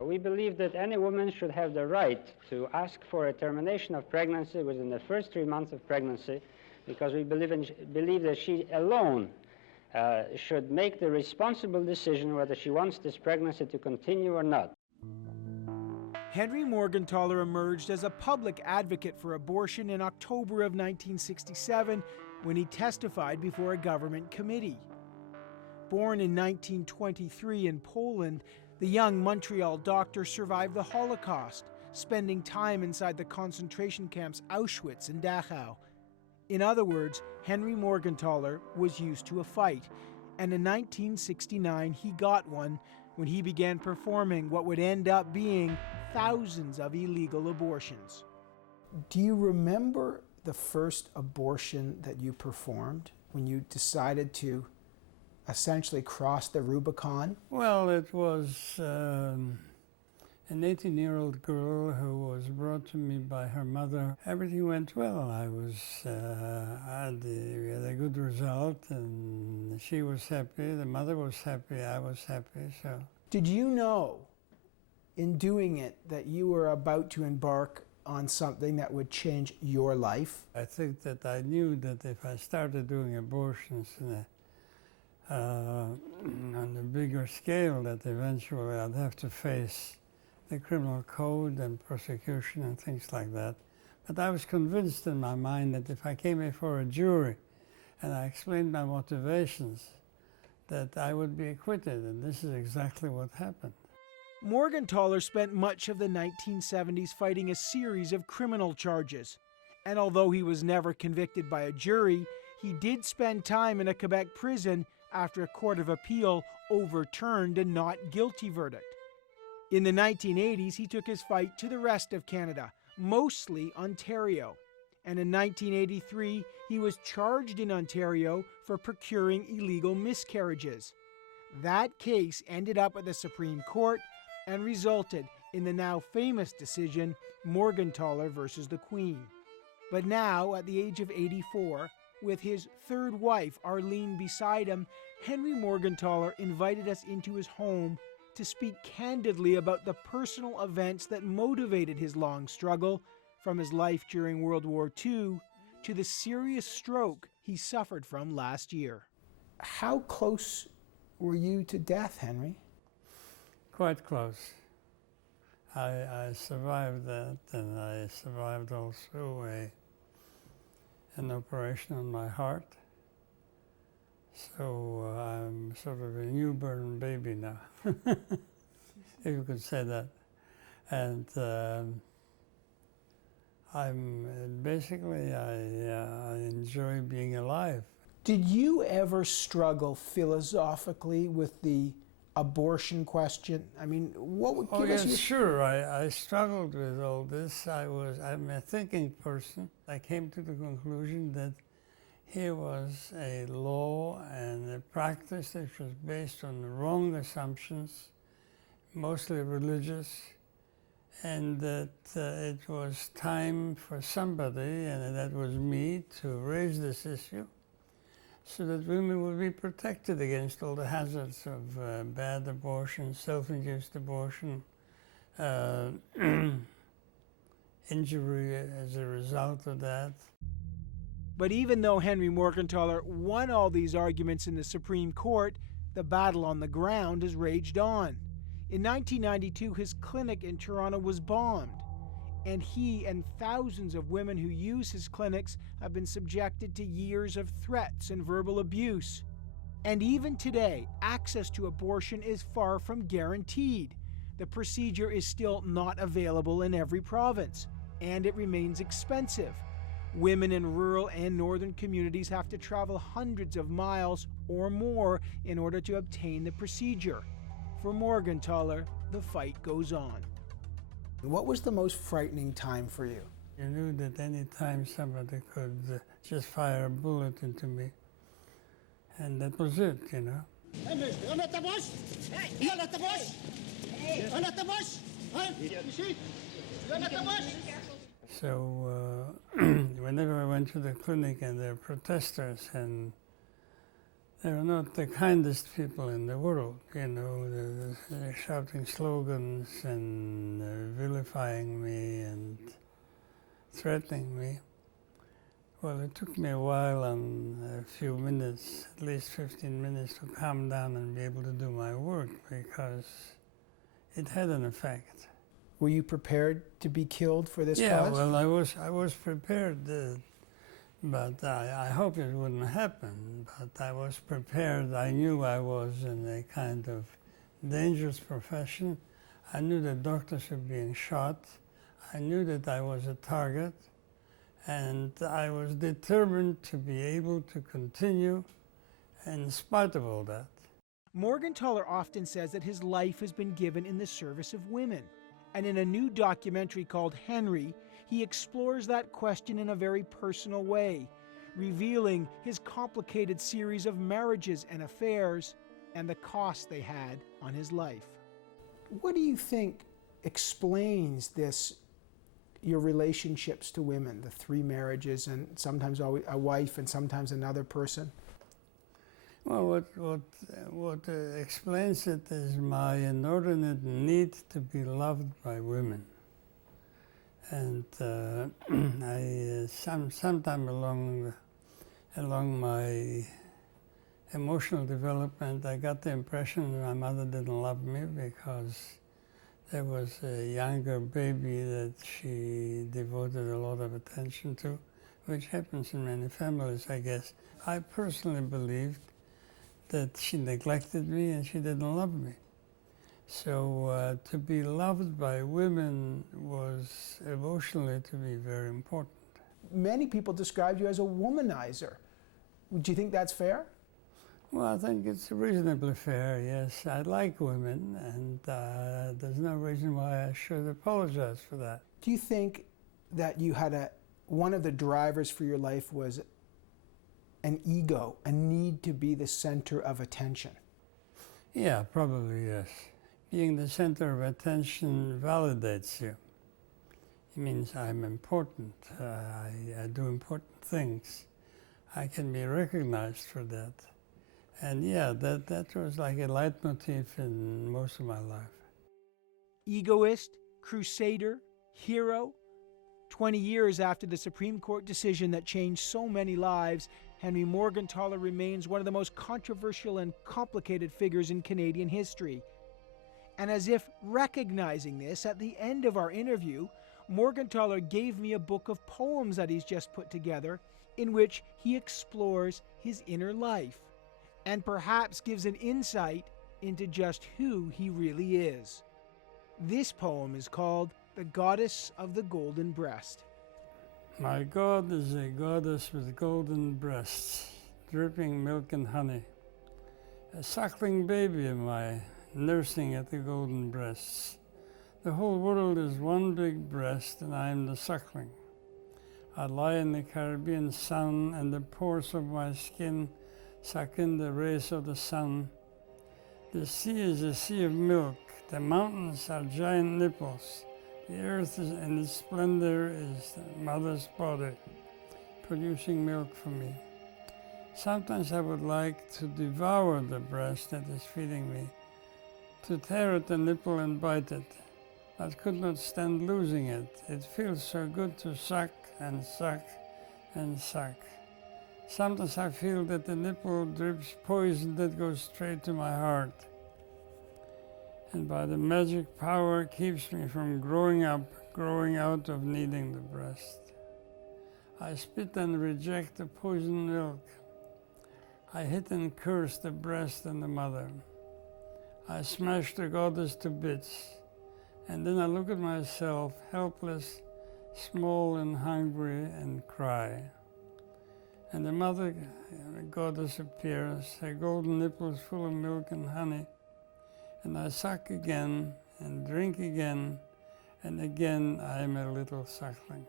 We believe that any woman should have the right to ask for a termination of pregnancy within the first 3 months of pregnancy, because we believe that she alone should make the responsible decision whether she wants this pregnancy to continue or not. Henry Morgentaler emerged as a public advocate for abortion in October of 1967 when he testified before a government committee. Born in 1923 in Poland, the young Montreal doctor survived the Holocaust, spending time inside the concentration camps Auschwitz and Dachau. In other words, Henry Morgentaler was used to a fight, and in 1969 he got one when he began performing what would end up being thousands of illegal abortions. Do you remember the first abortion that you performed when you decided to essentially cross the Rubicon? Well, it was an 18-year-old girl who was brought to me by her mother. Everything went well. We had a good result, and she was happy, the mother was happy, I was happy. So, did you know in doing it that you were about to embark on something that would change your life? I think that I knew that if I started doing abortions on a bigger scale, that eventually I'd have to face the criminal code and prosecution and things like that. But I was convinced in my mind that if I came before a jury and I explained my motivations, that I would be acquitted, and this is exactly what happened. Morgentaler spent much of the 1970s fighting a series of criminal charges, and although he was never convicted by a jury, he did spend time in a Quebec prison after a court of appeal overturned a not guilty verdict. In the 1980s, he took his fight to the rest of Canada, mostly Ontario. And in 1983, he was charged in Ontario for procuring illegal miscarriages. That case ended up at the Supreme Court and resulted in the now famous decision, Morgentaler versus the Queen. But now, at the age of 84, with his third wife, Arlene, beside him, Henry Morgentaler invited us into his home to speak candidly about the personal events that motivated his long struggle, from his life during World War II to the serious stroke he suffered from last year. How close were you to death, Henry? Quite close. I survived that, and I survived also an operation on my heart. So I'm sort of a newborn baby now, if you could say that. And I enjoy being alive. Did you ever struggle philosophically with the abortion question? I mean, what would give us your... Sure. I struggled with all this. I'm a thinking person. I came to the conclusion that here was a law and a practice that was based on wrong assumptions, mostly religious, and that it was time for somebody, and that was me, to raise this issue so that women would be protected against all the hazards of bad abortion, self-induced abortion, injury as a result of that. But even though Henry Morgentaler won all these arguments in the Supreme Court, the battle on the ground has raged on. In 1992, his clinic in Toronto was bombed, and he and thousands of women who use his clinics have been subjected to years of threats and verbal abuse. And even today, access to abortion is far from guaranteed. The procedure is still not available in every province, and it remains expensive. Women in rural and northern communities have to travel hundreds of miles or more in order to obtain the procedure. For Morgentaler, the fight goes on. What was the most frightening time for you? You knew that any time somebody could just fire a bullet into me, and that was it, you know. So whenever I went to the clinic and there were protesters, and They're not the kindest people in the world, you know. They're shouting slogans and vilifying me and threatening me. Well, it took me a while and a few minutes, at least 15 minutes, to calm down and be able to do my work, because it had an effect. Were you prepared to be killed for this Yeah, cause? well, I was prepared, but I hope it wouldn't happen. But I was prepared. I knew I was in a kind of dangerous profession. I knew that doctors were being shot. I knew that I was a target. And I was determined to be able to continue in spite of all that. Morgentaler often says that his life has been given in the service of women. And in a new documentary called Henry, he explores that question in a very personal way, revealing his complicated series of marriages and affairs and the cost they had on his life. What do you think explains this, your relationships to women, the 3 marriages and sometimes a wife and sometimes another person? Well, what explains it is my inordinate need to be loved by women. And sometime along my emotional development, I got the impression that my mother didn't love me because there was a younger baby that she devoted a lot of attention to, which happens in many families, I guess. I personally believed that she neglected me and she didn't love me. So to be loved by women was emotionally to me very important. Many people described you as a womanizer. Do you think that's fair? Well, I think it's reasonably fair, yes. I like women, and there's no reason why I should apologize for that. Do you think that you had one of the drivers for your life was an ego, a need to be the center of attention? Yeah, probably, yes. Being the center of attention validates you. It means I'm important. I do important things. I can be recognized for that. And yeah, that was like a leitmotif in most of my life. Egoist, crusader, hero. 20 years after the Supreme Court decision that changed so many lives, Henry Morgentaler remains one of the most controversial and complicated figures in Canadian history. And as if recognizing this, at the end of our interview, Morgentaler gave me a book of poems that he's just put together in which he explores his inner life and perhaps gives an insight into just who he really is. This poem is called The Goddess of the Golden Breast. My God is a goddess with golden breasts, dripping milk and honey. A suckling baby am I, nursing at the golden breasts. The whole world is one big breast, and I am the suckling. I lie in the Caribbean sun, and the pores of my skin suck in the rays of the sun. The sea is a sea of milk. The mountains are giant nipples. The earth in its splendor is the mother's body, producing milk for me. Sometimes I would like to devour the breast that is feeding me, to tear at the nipple and bite it, but could not stand losing it. It feels so good to suck and suck and suck. Sometimes I feel that the nipple drips poison that goes straight to my heart, and by the magic power keeps me from growing out of needing the breast. I spit and reject the poisoned milk. I hit and curse the breast and the mother. I smash the goddess to bits, and then I look at myself, helpless, small and hungry, and cry. And the mother goddess appears, her golden nipples full of milk and honey, and I suck again and drink again, and again I am a little suckling.